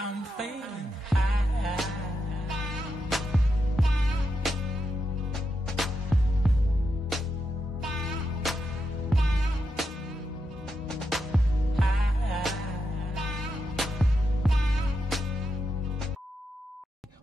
I'm feeling high.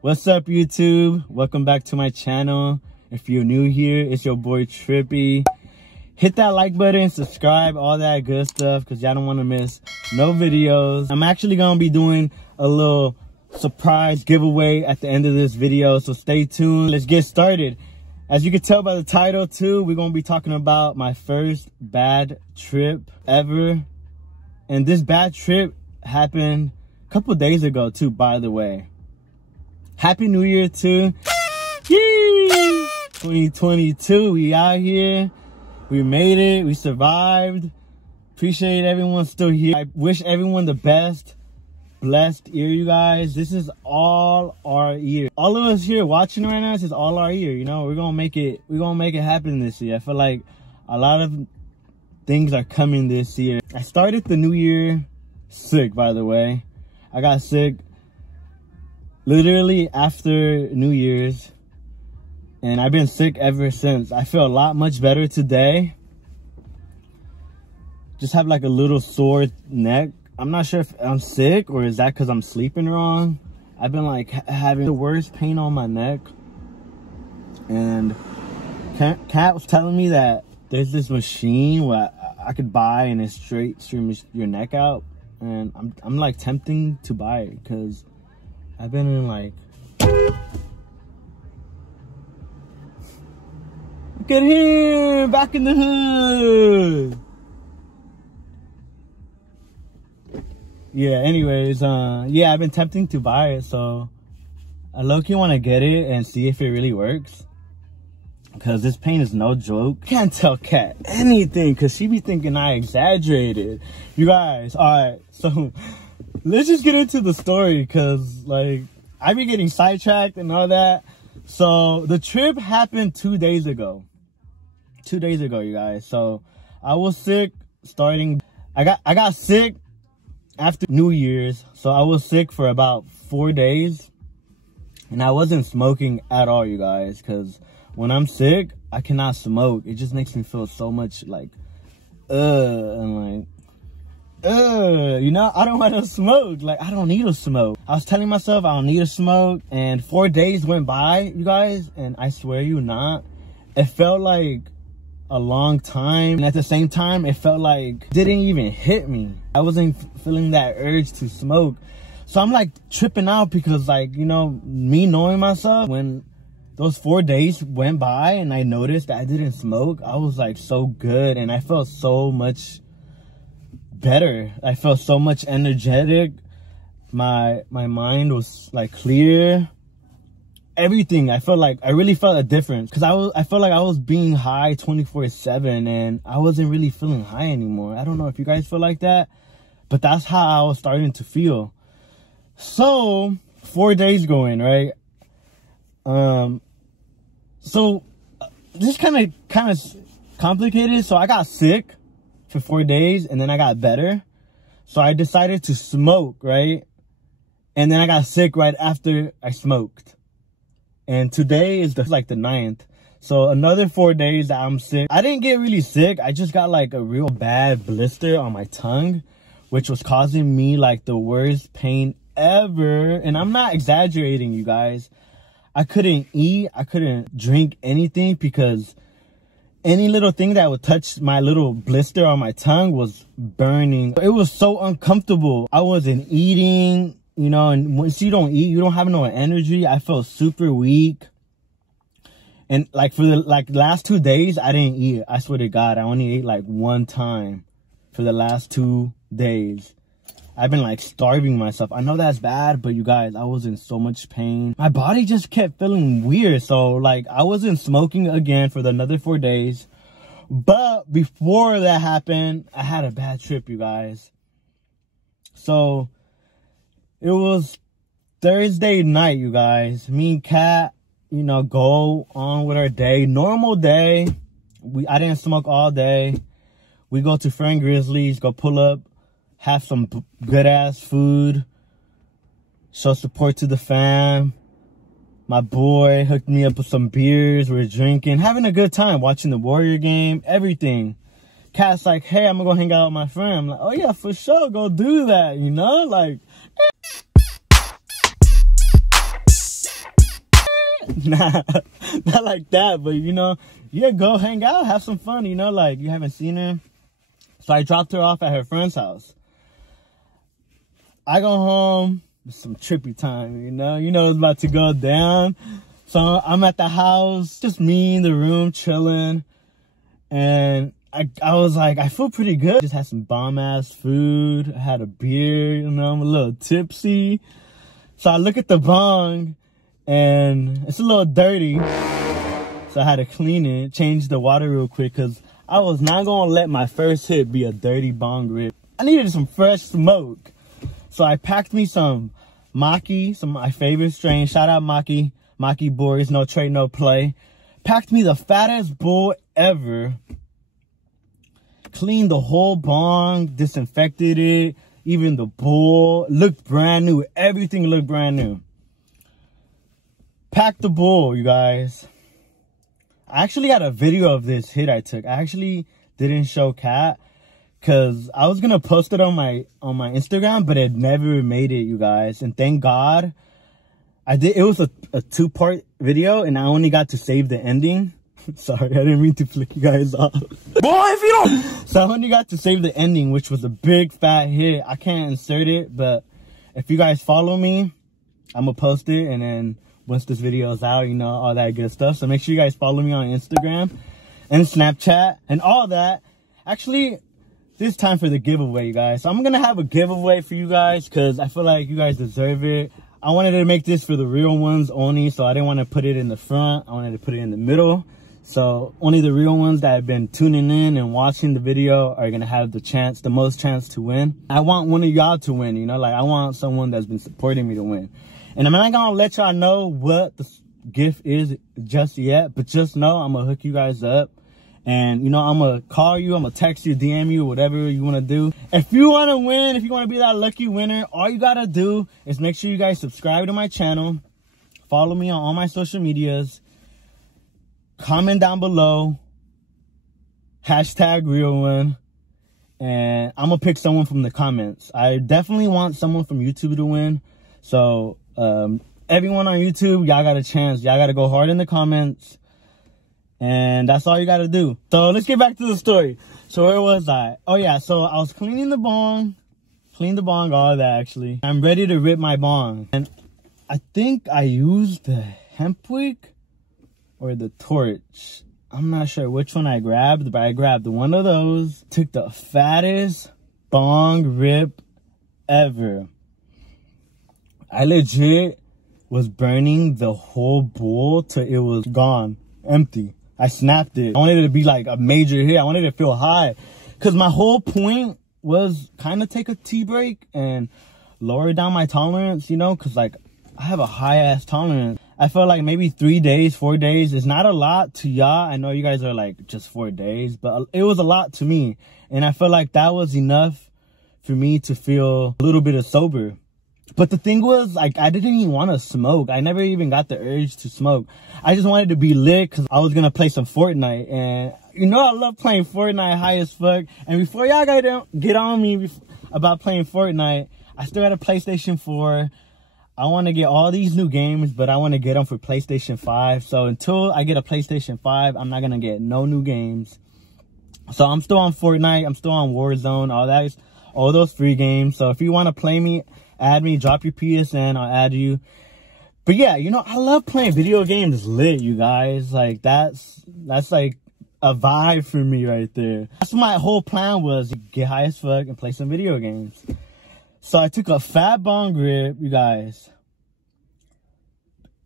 What's up, YouTube? Welcome back to my channel. If you're new here, it's your boy Trippy. Hit that like button, subscribe, all that good stuff, because y'all don't want to miss no videos. I'm actually going to be doing a little surprise giveaway at the end of this video, so stay tuned. Let's get started. As you can tell by the title too, we're going to be talking about my first bad trip ever. And this bad trip happened a couple days ago too, by the way. Happy New Year too. Yee! 2022, we out here. We made it. We survived. Appreciate everyone still here. I wish everyone the best. Blessed year, you guys. This is all our year. All of us here watching right now, this is all our year. You know, we're gonna make it. We're gonna make it happen this year. I feel like a lot of things are coming this year. I started the new year sick, by the way. I got sick literally after New Year's. And I've been sick ever since. I feel a lot much better today. Just have like a little sore neck. I'm not sure if I'm sick or is that because I'm sleeping wrong. I've been like having the worst pain on my neck. And Kat was telling me that there's this machine where I could buy and it straighten your neck out. And I'm like tempting to buy it because I've been in like... Look at him, back in the hood. Yeah, anyways, yeah, I've been tempting to buy it, so I low-key want to get it and see if it really works. Because this pain is no joke. Can't tell Kat anything because she be thinking I exaggerated. You guys, alright, so let's just get into the story because, like, I be getting sidetracked and all that. So the trip happened 2 days ago. 2 days ago, you guys. So I was sick starting. I got sick after New Year's. So I was sick for about 4 days. And I wasn't smoking at all, you guys. Because when I'm sick, I cannot smoke. It just makes me feel so much like, and like, you know, I don't want to smoke. Like, I don't need to smoke. I was telling myself I don't need to smoke. And 4 days went by, you guys. And I swear you not, it felt like a long time. And at the same time, it felt like it didn't even hit me. I wasn't feeling that urge to smoke. So I'm like tripping out because, like, you know, me knowing myself, when those 4 days went by and I noticed that I didn't smoke, I was like so good. And I felt so much better. I felt so much energetic. My mind was like clear. Everything. I felt like I really felt a difference because I felt like I was being high 24/7 and I wasn't really feeling high anymore. I don't know if you guys feel like that, but that's how I was starting to feel. So 4 days going, right? So this kind of complicated. So I got sick for 4 days and then I got better. So I decided to smoke, right? And then I got sick right after I smoked. And today is like the 9th. So another 4 days that I'm sick. I didn't get really sick. I just got like a real bad blister on my tongue, which was causing me like the worst pain ever. And I'm not exaggerating, you guys. I couldn't eat. I couldn't drink anything because any little thing that would touch my little blister on my tongue was burning. It was so uncomfortable. I wasn't eating. You know, and once you don't eat, you don't have no energy. I felt super weak. And like for the last 2 days, I didn't eat. I swear to God, I only ate like one time for the last 2 days. I've been like starving myself. I know that's bad, but you guys, I was in so much pain. My body just kept feeling weird. So like I wasn't smoking again for another 4 days. But before that happened, I had a bad trip, you guys. So it was Thursday night, you guys. Me and Kat, you know, go on with our day. Normal day. I didn't smoke all day. We go to Friend Grizzlies, go pull up, have some good ass food. show support to the fam. My boy hooked me up with some beers. We're drinking, having a good time, watching the Warrior game, everything. Cat's like, hey, I'm gonna go hang out with my friend. I'm like, oh yeah, for sure, go do that, you know? Like, nah, not like that, but you know, yeah, go hang out, have some fun, you know? Like, you haven't seen her. So I dropped her off at her friend's house. I go home, it's some trippy time, you know? You know it's about to go down. So I'm at the house, just me in the room, chilling. And I was like, I feel pretty good. Just had some bomb-ass food. I had a beer, you know, I'm a little tipsy. So I look at the bong, and it's a little dirty. So I had to clean it, change the water real quick, because I was not going to let my first hit be a dirty bong rip. I needed some fresh smoke. So I packed me some Maki, some of my favorite strain. Shout out Maki. Maki boys, no trade, no play. Packed me the fattest bowl ever. Cleaned the whole bong, disinfected it, even the bowl. Looked brand new. Everything looked brand new. Packed the bowl, you guys. I actually got a video of this hit I took. I actually didn't show Kat because I was gonna post it on my Instagram, but it never made it, you guys. And thank God I did. It was a 2-part video, and I only got to save the ending. Sorry, I didn't mean to flick you guys off. Boy, if you don't. So I only got to save the ending, which was a big fat hit. I can't insert it, but if you guys follow me, I'm gonna post it, and then once this video is out, you know, all that good stuff. So make sure you guys follow me on Instagram and Snapchat and all that. Actually, this time for the giveaway, you guys. So I'm gonna have a giveaway for you guys because I feel like you guys deserve it. I wanted to make this for the real ones only, so I didn't want to put it in the front. I wanted to put it in the middle. So only the real ones that have been tuning in and watching the video are going to have the most chance to win. I want one of y'all to win, you know, like I want someone that's been supporting me to win. And I'm not going to let y'all know what the gift is just yet, but just know I'm going to hook you guys up. And, you know, I'm going to call you, I'm going to text you, DM you, whatever you want to do. If you want to win, if you want to be that lucky winner, all you got to do is make sure you guys subscribe to my channel. Follow me on all my social medias. Comment down below. #RealOne. And I'm going to pick someone from the comments. I definitely want someone from YouTube to win. So, everyone on YouTube, y'all got a chance. Y'all got to go hard in the comments. And that's all you got to do. So let's get back to the story. So where was I? Oh yeah, so I was cleaning the bong. Clean the bong, all that actually. I'm ready to rip my bong. And I think I used the hemp wick or the torch. I'm not sure which one I grabbed, but I grabbed one of those. Took the fattest bong rip ever. I legit was burning the whole bowl till it was gone, empty. I snapped it. I wanted it to be like a major hit. I wanted it to feel high. Because my whole point was kind of take a tea break and lower down my tolerance, you know? Because like, I have a high-ass tolerance. I felt like maybe 3 days, 4 days is not a lot to y'all. I know you guys are like, just 4 days. But it was a lot to me. And I felt like that was enough for me to feel a little bit of sober. But the thing was, like, I didn't even want to smoke. I never even got the urge to smoke. I just wanted to be lit because I was going to play some Fortnite. And, you know, I love playing Fortnite high as fuck. And before y'all get on me about playing Fortnite, I still had a PlayStation 4. I want to get all these new games, but I want to get them for PlayStation 5. So until I get a PlayStation 5, I'm not going to get no new games. So I'm still on Fortnite. I'm still on Warzone. All those free games. So if you want to play me, add me, drop your PSN, I'll add you. But yeah, you know, I love playing video games lit, you guys. Like, that's like a vibe for me right there. That's what my whole plan was, to get high as fuck and play some video games. So I took a fat bong rip, you guys.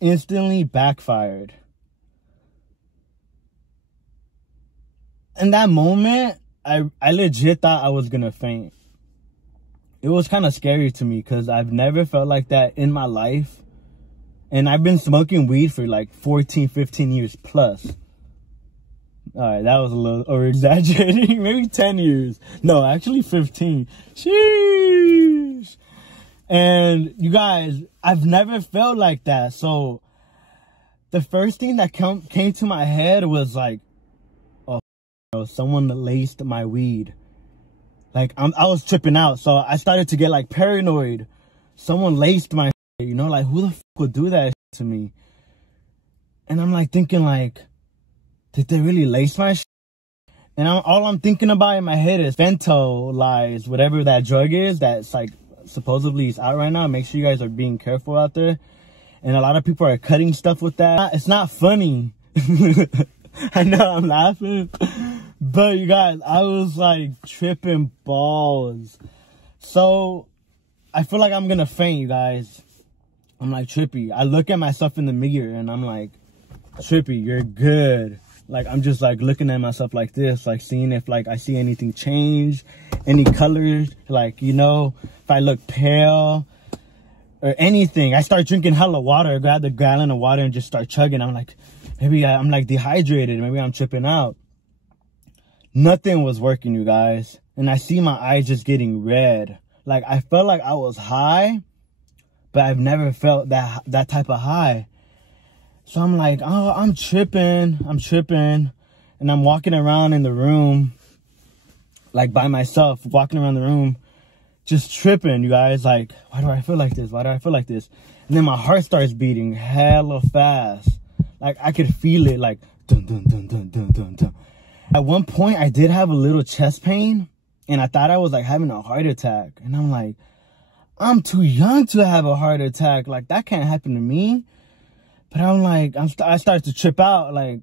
Instantly backfired. In that moment, I legit thought I was gonna faint. It was kind of scary to me because I've never felt like that in my life. And I've been smoking weed for like 14, 15 years plus. All right, that was a little over-exaggerating. Maybe 10 years. No, actually 15. Sheesh. And you guys, I've never felt like that. So the first thing that came to my head was like, oh, someone laced my weed. Like, I was tripping out. So I started to get like paranoid. Someone laced my, you know, like, who the fuck would do that to me? And I'm like thinking like, did they really lace my shit? And all I'm thinking about in my head is fentanyl, whatever that drug is that's like supposedly is out right now. Make sure you guys are being careful out there. And a lot of people are cutting stuff with that. It's not funny. I know I'm laughing. But you guys, I was like tripping balls. So I feel like I'm gonna faint, you guys. I'm like, Trippy. I look at myself in the mirror and I'm like, Trippy, you're good. Like, I'm just like looking at myself like this, like seeing if like I see anything change, any colors, like, you know, if I look pale or anything. I start drinking hella water. I grab the gallon of water and just start chugging. I'm like, maybe I'm like dehydrated. Maybe I'm tripping out. Nothing was working, you guys. And I see my eyes just getting red. Like, I felt like I was high, but I've never felt that type of high. So I'm like, oh, I'm tripping. And I'm walking around in the room, like by myself, walking around the room, just tripping, you guys. Like, why do I feel like this? Why do I feel like this? And then my heart starts beating hella fast. Like, I could feel it, like, dun, dun, dun, dun, dun, dun, dun. At one point, I did have a little chest pain, and I thought I was, like, having a heart attack. And I'm like, I'm too young to have a heart attack. Like, that can't happen to me. But I'm like, I started to trip out. Like,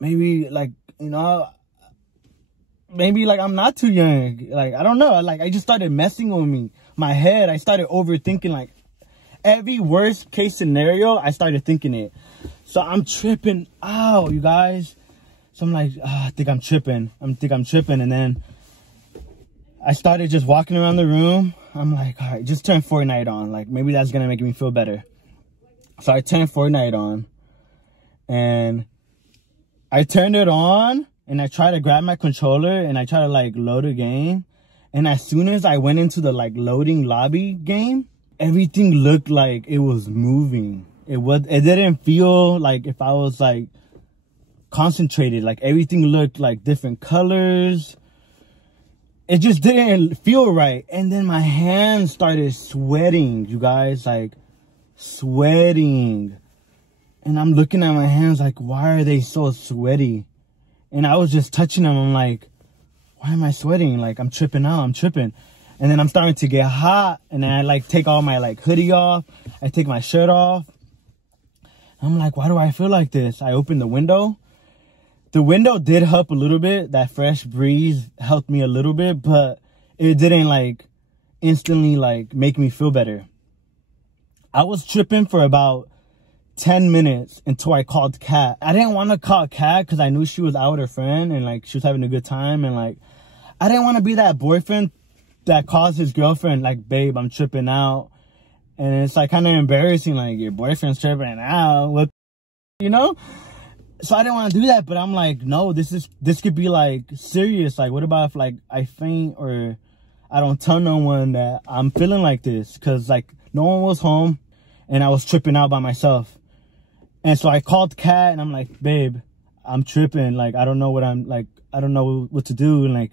maybe, like, you know, maybe, like, I'm not too young. Like, I don't know. Like, I just started messing with me. My head, I started overthinking, like, every worst case scenario, I started thinking it. So I'm tripping out, you guys. So I'm like, I think I'm tripping. And then I started just walking around the room. I'm like, all right, just turn Fortnite on. Like, maybe that's going to make me feel better. So I turned Fortnite on. And I turned it on. And I tried to grab my controller. And I tried to, like, load a game. And as soon as I went into the, like, loading lobby game, everything looked like it was moving. It didn't feel like if I was, like, concentrated. Like, everything looked like different colors. It just didn't feel right. And then my hands started sweating, you guys, like sweating. And I'm looking at my hands like, why are they so sweaty? And I was just touching them. I'm like, why am I sweating? Like, I'm tripping out. And then I'm starting to get hot. And then I like take all my like hoodie off. I take my shirt off. I'm like, why do I feel like this? I open the window. The window did help a little bit. That fresh breeze helped me a little bit, but it didn't like instantly like make me feel better. I was tripping for about 10 minutes until I called Kat. I didn't want to call Kat because I knew she was out with her friend and like she was having a good time. And like, I didn't want to be that boyfriend that calls his girlfriend like, babe, I'm tripping out. And it's like kind of embarrassing, like your boyfriend's tripping out. What, you know? So I didn't want to do that, but I'm like, no, this could be like serious. Like, what about if like I faint or I don't tell no one that I'm feeling like this? Cause like no one was home and I was tripping out by myself. And so I called Kat and I'm like, babe, I'm tripping. Like, I don't know what to do. And like,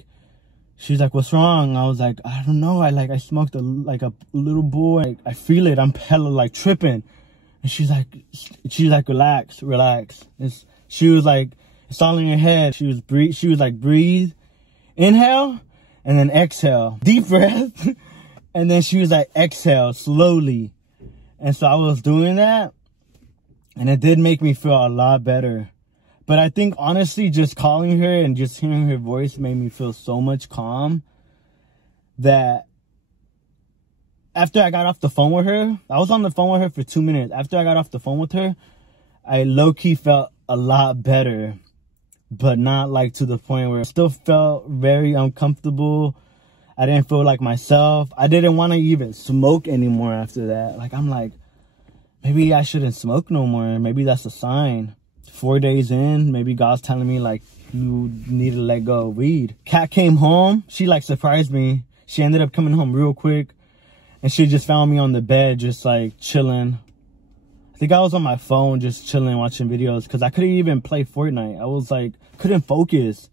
she's like, what's wrong? I was like, I don't know. I smoked a little boy. Like, I feel it. I'm hella like tripping. And she's like, relax. She was like, it's all in your head. She was like, breathe, inhale, and then exhale. Deep breath. And then she was like, exhale, slowly. And so I was doing that. And it did make me feel a lot better. But I think, honestly, just calling her and just hearing her voice made me feel so much calm that after I got off the phone with her, I was on the phone with her for 2 minutes. After I got off the phone with her, I low-key felt a lot better, but not like to the point where I still felt very uncomfortable. I didn't feel like myself. I didn't want to even smoke anymore after that. Like, I'm like, maybe I shouldn't smoke no more. Maybe that's a sign. 4 days in, maybe God's telling me like, you need to let go of weed. Kat came home. She like surprised me. She ended up coming home real quick. And she just found me on the bed, just like chilling. I think I was on my phone, just chilling, watching videos, because I couldn't even play Fortnite. I was like, couldn't focus.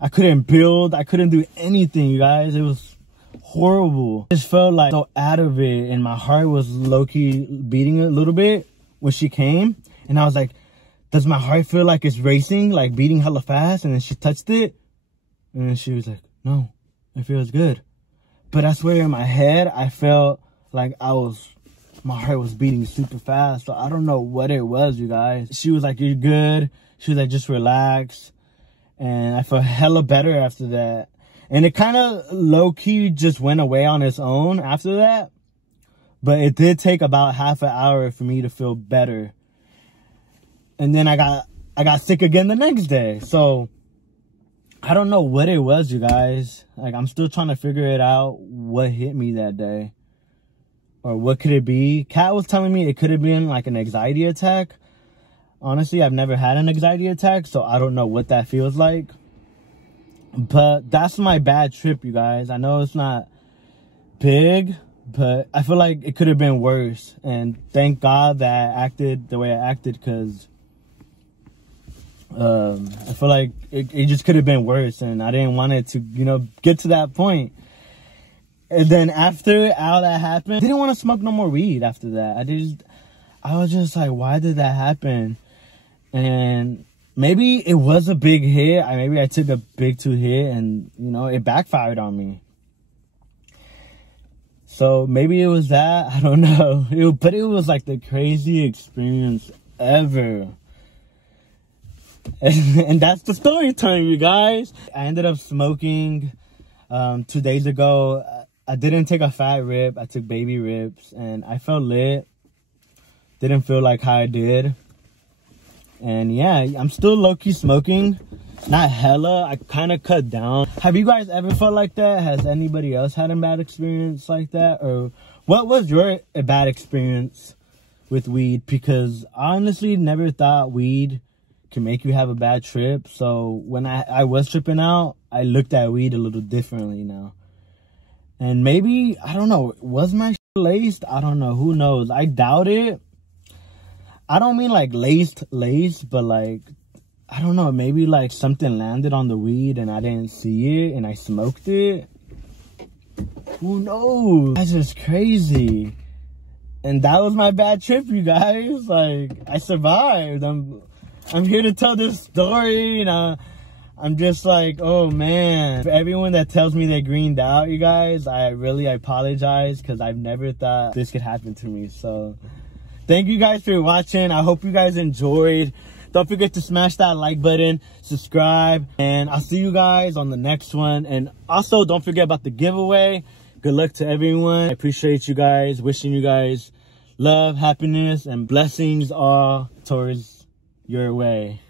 I couldn't build. I couldn't do anything, you guys. It was horrible. I just felt like so out of it, and my heart was low-key beating a little bit when she came. And I was like, does my heart feel like it's racing, like beating hella fast? And then she touched it, and then she was like, no, it feels good. But I swear in my head, I felt like my heart was beating super fast. So I don't know what it was, you guys. She was like, you're good. She was like, just relax. And I felt hella better after that. And it kind of low-key just went away on its own after that. But it did take about half an hour for me to feel better. And then I got sick again the next day. So I don't know what it was, you guys. Like, I'm still trying to figure it out, what hit me that day. Or what could it be? Kat was telling me it could have been like an anxiety attack. Honestly, I've never had an anxiety attack, so I don't know what that feels like. But that's my bad trip, you guys. I know it's not big, but I feel like it could have been worse. And thank God that I acted the way I acted, because I feel like it just could have been worse. And I didn't want it to, you know, get to that point. And then after all that happened, I didn't want to smoke no more weed after that. I was just like, why did that happen? And maybe it was a big hit. Maybe I took a big 2 hit and, you know, it backfired on me. So maybe it was that. I don't know. But it was like the crazy experience ever. And that's the story time, you guys. I ended up smoking 2 days ago. I didn't take a fat rip. I took baby rips. And I felt lit. Didn't feel like how I did. And yeah, I'm still low-key smoking. Not hella. I kind of cut down. Have you guys ever felt like that? Has anybody else had a bad experience like that? Or what was your bad experience with weed? Because I honestly never thought weed can make you have a bad trip. So when I was tripping out, I looked at weed a little differently now. And maybe, I don't know, was my shit laced? I don't know. Who knows? I doubt it. I don't mean like laced, but like, I don't know, maybe like something landed on the weed and I didn't see it and I smoked it. Who knows? That's just crazy. And that was my bad trip, you guys. Like, I survived. I'm here to tell this story, and I'm just like, oh man. For everyone that tells me they greened out, you guys, I apologize, because I've never thought this could happen to me. So thank you guys for watching. I hope you guys enjoyed. Don't forget to smash that like button, subscribe, and I'll see you guys on the next one. And also, don't forget about the giveaway. Good luck to everyone. I appreciate you guys. Wishing you guys love, happiness, and blessings all towards your way.